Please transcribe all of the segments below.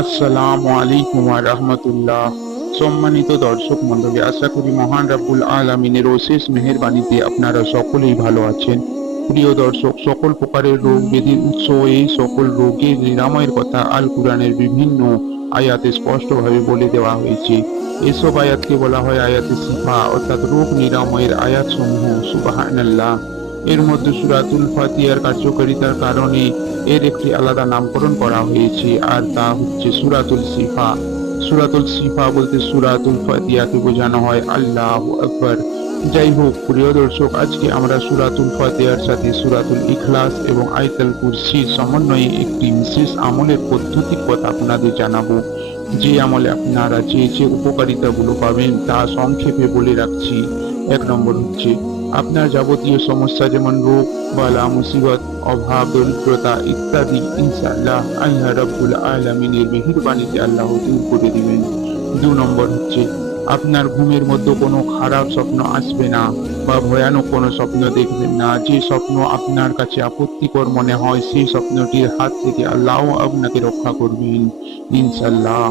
আসসালামু আলাইকুম ওয়া রাহমাতুল্লাহ। সম্মানিত দর্শক মণ্ডলী, আশা করি মহান রাব্বুল আলামিনের অশেষ মেহেরবানিতে আপনারা সকলেই ভালো আছেন। প্রিয় দর্শক, সকল প্রকারের রোগ ব্যাধির উৎস, এই সকল রোগের নিরাময়ের কথা আল কুরআনের বিভিন্ন আয়াতে স্পষ্টভাবে বলে দেওয়া হয়েছে। এসব আয়াতকে বলা হয় আয়াতে শিফা, অর্থাৎ রোগ নিরাময়ের আয়াত সমূহ সুবাহানাল্লাহ। এর মধ্যে সুরাতুল ফাতিহার কার্যকারিতার কারণে এর একটি আলাদা নামকরণ করা হয়েছে, আর তা হচ্ছে সুরাতুল সিফা। সুরাতুল সিফা বলতে সুরাতুল ফাতিয়াকে বোঝানো হয়, আল্লাহ আকবর। যাই হোক, প্রিয় দর্শক, আজকে আমরা সুরাতুল ফাতিহার সাথে সুরাতুল ইখলাস এবং আয়তাল কুরসির সমন্বয়ে একটি বিশেষ আমলের পদ্ধতির কথা আপনাদের জানাব। যে আমলে আপনারা যে যে উপকারিতাগুলো পাবেন তা সংক্ষেপে বলে রাখছি। এক নম্বর হচ্ছে আপনার যাবতীয় সমস্যা যেমন রোগ, বালা, মুসিবত, অভাব, দরিদ্রতা ইত্যাদি, ইনশাআল্লাহ আল্লাহ রাব্বুল আলামিনের মেহেরবানিতে আল্লাহ দূর করে দিবেন। দু নম্বর হচ্ছে, আপনার ঘুমের মধ্যে কোনো খারাপ স্বপ্ন আসবে না বা ভয়ানক কোনো স্বপ্ন দেখবেন না। যে স্বপ্ন আপনার কাছে আপত্তিকর মনে হয়, সেই স্বপ্নটির হাত থেকে আল্লাহ আপনাকে রক্ষা করবেন। ইনশাল্লাহ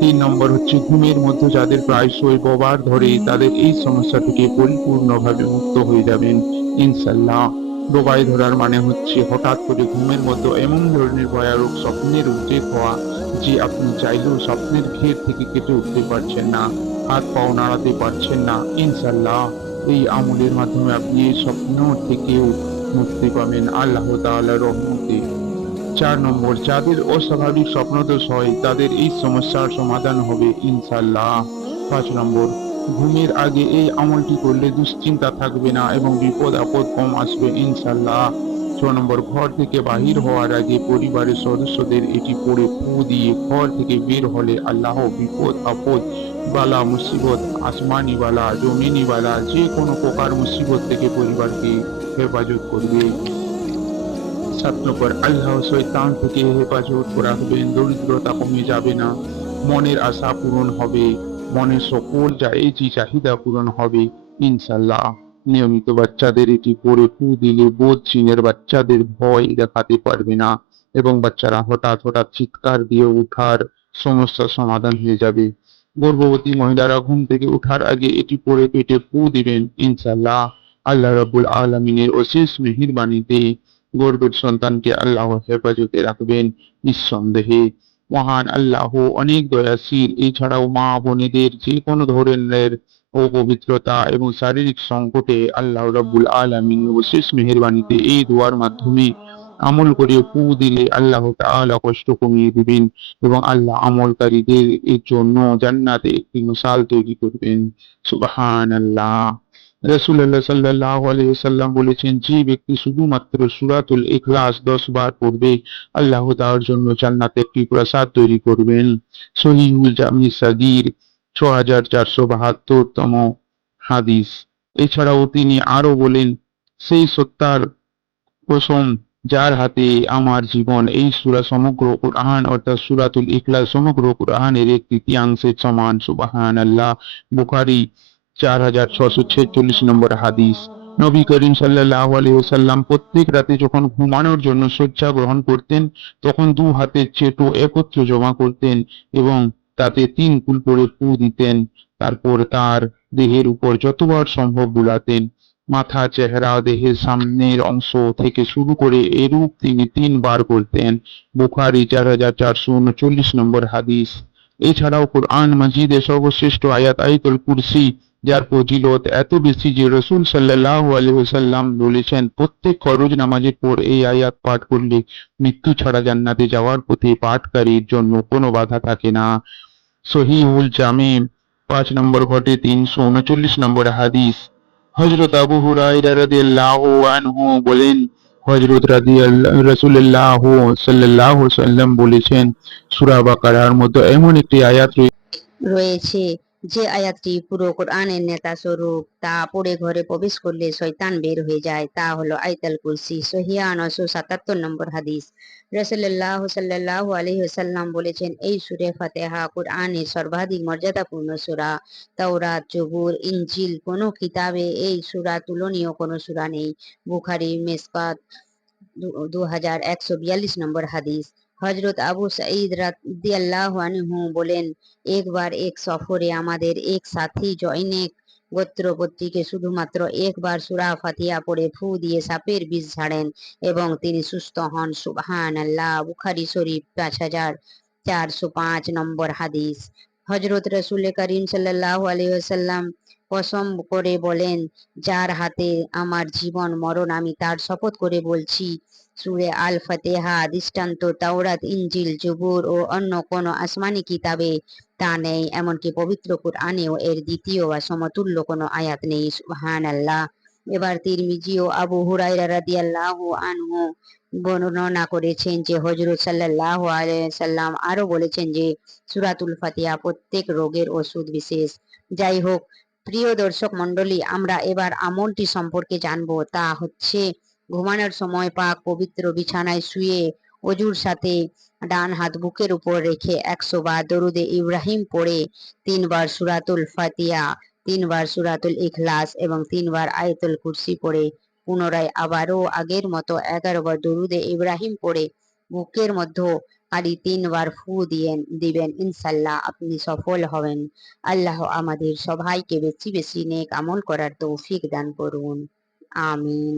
তিন নম্বর হচ্ছে ঘুমের মধ্যে যাদের প্রায়শই ববার ধরে তাদের এই সমস্যা থেকে পরিপূর্ণভাবে মুক্ত হয়ে যাবেন ইনশাল্লাহ ডোবাই ধরার মানে হচ্ছে হঠাৎ করে ঘুমের মধ্যে এমন ধরনের ভয়ানক স্বপ্নের উদ্রেক হওয়া যে আপনি চাইলেও স্বপ্নের ঘের থেকে কেটে উঠতে পারছেন না, হাত পাও নাড়াতে পারছেন না ইনশাল্লাহ এই আমলের মাধ্যমে আপনি এই স্বপ্ন থেকেও মুক্তি পাবেন, আল্লাহ তাআলার রহমতে। চার নম্বর, যাদের অস্বাভাবিক স্বপ্নদোষ হয়, তাদের এই সমস্যার সমাধান হবে ইনশাল্লাহ পাঁচ নম্বর, ঘুমের আগে এই আমলটি করলে দুশ্চিন্তা থাকবে না এবং বিপদ আপদ কম আসবে ইনশাল্লাহ ছ নম্বর, ঘর থেকে বাহির হওয়ার আগে পরিবারের সদস্যদের এটি পড়ে ফু দিয়ে ঘর থেকে বের হলে আল্লাহ বিপদ আপদ, বালা, মুসিবত, আসমানি বালা, জমিনি বালা, যে কোনো প্রকার মুসিবত থেকে পরিবারকে হেফাজত করবে। সাত নম্বর আল্লাহ শৈতান থেকে হেফাজত রাখবেন দরিদ্রতা কমে যাবে না, মনের আশা পূরণ হবে, মনের সকল জায়েজি চাহিদা পূরণ হবে। ইনশাল্লাহ নিয়মিত বাচ্চাদের এটি পড়ে ফু দিলে বোধ চিনের বাচ্চাদের ভয় দেখাতে পারবে না এবং বাচ্চারা হঠাৎ হঠাৎ চিৎকার দিয়ে উঠার সমস্যার সমাধান হয়ে যাবে। গর্ভবতী মহিলারা ঘুম থেকে ওঠার আগে এটি পড়ে পেটে পু দিবেন। ইনশাল্লাহ আল্লাহ রাবুল আলমিনের অশেষ মেহিরবাণীতে গর্বের সন্তানকে আল্লাহ হেফাজতে রাখবেন নিঃসন্দেহে। মহান আল্লাহ অনেক দয়াশীল। এছাড়াও মা বোনেদের যে কোনো ধরনের অপবিত্রতা এবং শারীরিক সংকটে আল্লাহ রাব্বুল আলামিন বিশেষ মেহেরবানিতে এই দোয়ার মাধ্যমে আমল করে ফু দিলে আল্লাহ তাআলা কষ্ট কমিয়ে দিবেন এবং আল্লাহ আমলকারীদের এর জন্য জান্নাতে একটি মিসাল তৈরি করবেন। সুবহানাল্লাহ। রাসূলুল্লাহ সাল্লাল্লাহু আলাইহি ওয়াসাল্লাম বলেছেন, যে ব্যক্তি শুধুমাত্র সূরাতুল ইখলাস 10 বার পড়বে, আল্লাহ তার জন্য জান্নাতে একটি প্রাসাদ তৈরি করবেন। সহিহুল জামি সাগীর ছ হাজার চারশো বাহাত্তর তম হাদিস। এছাড়াও তিনি আরও বলেন, সেই সত্তার কসম যার হাতে আমার জীবন, এই সূরা সমগ্র কোরআন অর্থাৎ সূরাতুল ইখলাস সমগ্র কোরআনের এক তৃতীয়াংশের সমান, সুবহানাল্লাহ। বুখারী চার হাজার ছশো ছেচল্লিশ নম্বর হাদিস। নবী করিম সাল্লাল্লাহু আলাইহি ওয়াসাল্লাম প্রত্যেক রাতে যখন ঘুমানোর জন্য শয্যা গ্রহণ করতেন, তখন দু হাতের চেটো একত্র জমা করতেন এবং তাতে তিন কুল করে ফু দিতেন। তারপর তার দেহের উপর যতবার সম্ভব বুলাতেন। মাথা, চেহারা, দেহের সামনের অংশ থেকে শুরু করে এরূপ তিনি তিনবার করতেন। বুখারী চার হাজার চারশো উনচল্লিশ নম্বর হাদিস। এছাড়াও কোরআন মাজিদের সর্বশ্রেষ্ঠ আয়াত আয়াতুল কুরসি যার ফজিলত এত বেশি যে রসুল সাল্লাল্লাহু আলাইহি বলেছেন, প্রত্যেক ফরজ নামাজের পর এই আয়াত পাঠ করলে মৃত্যু ছাড়া জান্নাতে যাওয়ার পথে পাঠকারীর জন্য কোনো বাধা থাকে না। সহিহুল জামে, পাঁচ নম্বর ঘটে তিনশো উনচল্লিশ নম্বর হাদিস। হজরত আবু হুরায়রা আনহু বলেন হজরত রাসূলুল্লাহ সাল্লাল্লাহু সাল্লাম বলেছেন, সূরা বাকারার মধ্যে এমন একটি আয়াত রয়েছে যে আয়াতটি পুরো কোরআনের নেতা স্বরূপ তা পড়ে ঘরে প্রবেশ করলে শয়তান বের হয়ে যায়, তা হলো আইতাল কুরসি সহিয়া নশো সাতাত্তর নম্বর হাদিস। রসল্লাহ সাল্লাহ আলহি সাল্লাম বলেছেন, এই সুরে ফাতেহা কোরআনের সর্বাধিক মর্যাদাপূর্ণ সুরা। তাওরাত জবুর ইঞ্জিল কোনো কিতাবে এই সুরা তুলনীয় কোনো সুরা নেই। বুখারি, মেসকাত, দু হাজার একশো বিয়াল্লিশ নম্বর হাদিস। হজরত আবু সাঈদ রাদিয়াল্লাহু বলেন, একবার এক সফরে আমাদের এক সাথী জৈনেক গোত্রপত্রীকে শুধুমাত্র একবার সুরা ফাতিয়া পড়ে ফু দিয়ে সাপের বিষ ছাড়েন এবং তিনি সুস্থ হন। সুবহান আল্লাহ বুখারি শরীফ পাঁচ হাজার চারশো পাঁচ নম্বর হাদিস। হজরত রসুল করিম সাল্লাহ আলহাম কসম করে বলেন, যার হাতে আমার জীবন মরণ, আমি তার শপথ করে বলছি, সুরে আল ফতেহা দৃষ্টান্ত, তাওরাত ইঞ্জিল জুবুর ও অন্য কোন আসমানি কিতাবে তা নেই, এমনকি পবিত্র কুরআনেও এর দ্বিতীয় বা সমতুল্য কোনো আয়াত নেই সুবহান আল্লাহ এবার তিরমিজি ও আবু হুরাইরা রাদিয়াল্লাহু আনহু বর্ণনা করেছেন যে হজরত আলাইহি সাল্লাম আরও বলেছেন যে, সুরাতুল ফাতিহা প্রত্যেক রোগের ওষুধ বিশেষ। যাই হোক প্রিয় দর্শক মণ্ডলী, আমরা এবার আমলটি সম্পর্কে জানব। তা হচ্ছে, ঘুমানোর সময় পাক পবিত্র বিছানায় শুয়ে অজুর সাথে ডান হাত বুকের উপর রেখে একশো বার দরুদে ইব্রাহিম পড়ে, তিনবার সুরাতুল ফাতিয়া তিনবার সুরাতুল ইখলাস এবং তিনবার আয়তুল কুরসি পড়ে, পুনরায় আবারও আগের মতো এগারো বার দরুদে ইব্রাহিম পড়ে, বুকের মধ্যে আড়ি তিনবার ফু দিয়ে দিবেন, ইনশাল্লাহ আপনি সফল হবেন। আল্লাহ আমাদের সবাইকে বেশি বেশি নেক আমল করার তৌফিক দান করুন। আমিন।